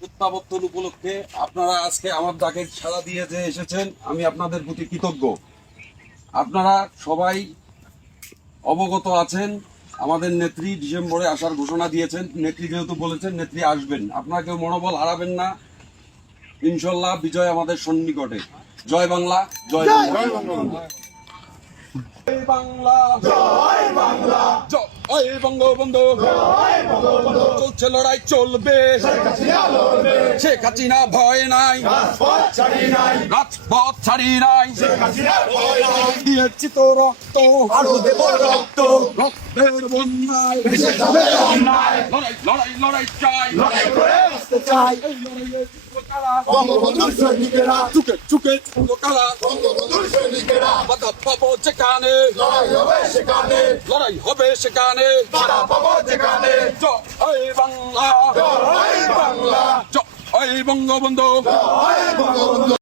প্রত্যাবর্তন উপলক্ষে আপনারা আজকে আমার ডাকে সাড়া দিয়ে যে এসেছেন, আমি আপনাদের প্রতি কৃতজ্ঞ। আপনারা সবাই অবগত আছেন, আমাদের নেত্রী ডিসেম্বরে আসার ঘোষণা দিয়েছেন। নেত্রী যেহেতু বলেছেন নেত্রী আসবেন, আপনারা কেউ মনোবল হারাবেন না। ইনশাল্লাহ বিজয় আমাদের সন্নিকটে। জয় বাংলা, জয় বাংলা। জয় বাংলা, জয় বাংলা, জয় বঙ্গবন্ধু, চলছে লড়াই চলবে, শেখ হাসিনা ভয় নাই, রাজপথ ছাড়ি নাই, দিয়েছি তো রক্ত, আরো দেব রক্ত, রক্তের বন্যায় লড়াই লড়াই লড়াই চাই, লড়াই করে আসতে চাই। এই লড়াইয়ে বঙ্গবন্ধুর সৈনিকেরা চুকে চুকে কালা, বঙ্গবন্ধুর সৈনিকেরা বাধা পাবো যেখানে, লড়াই হবে সেখানে, লড়াই হবে সেখানে, বাধা পাবো যেখানে। জয় বাংলা, জয় বাংলা, জয় বঙ্গবন্ধু, জয় বঙ্গবন্ধু।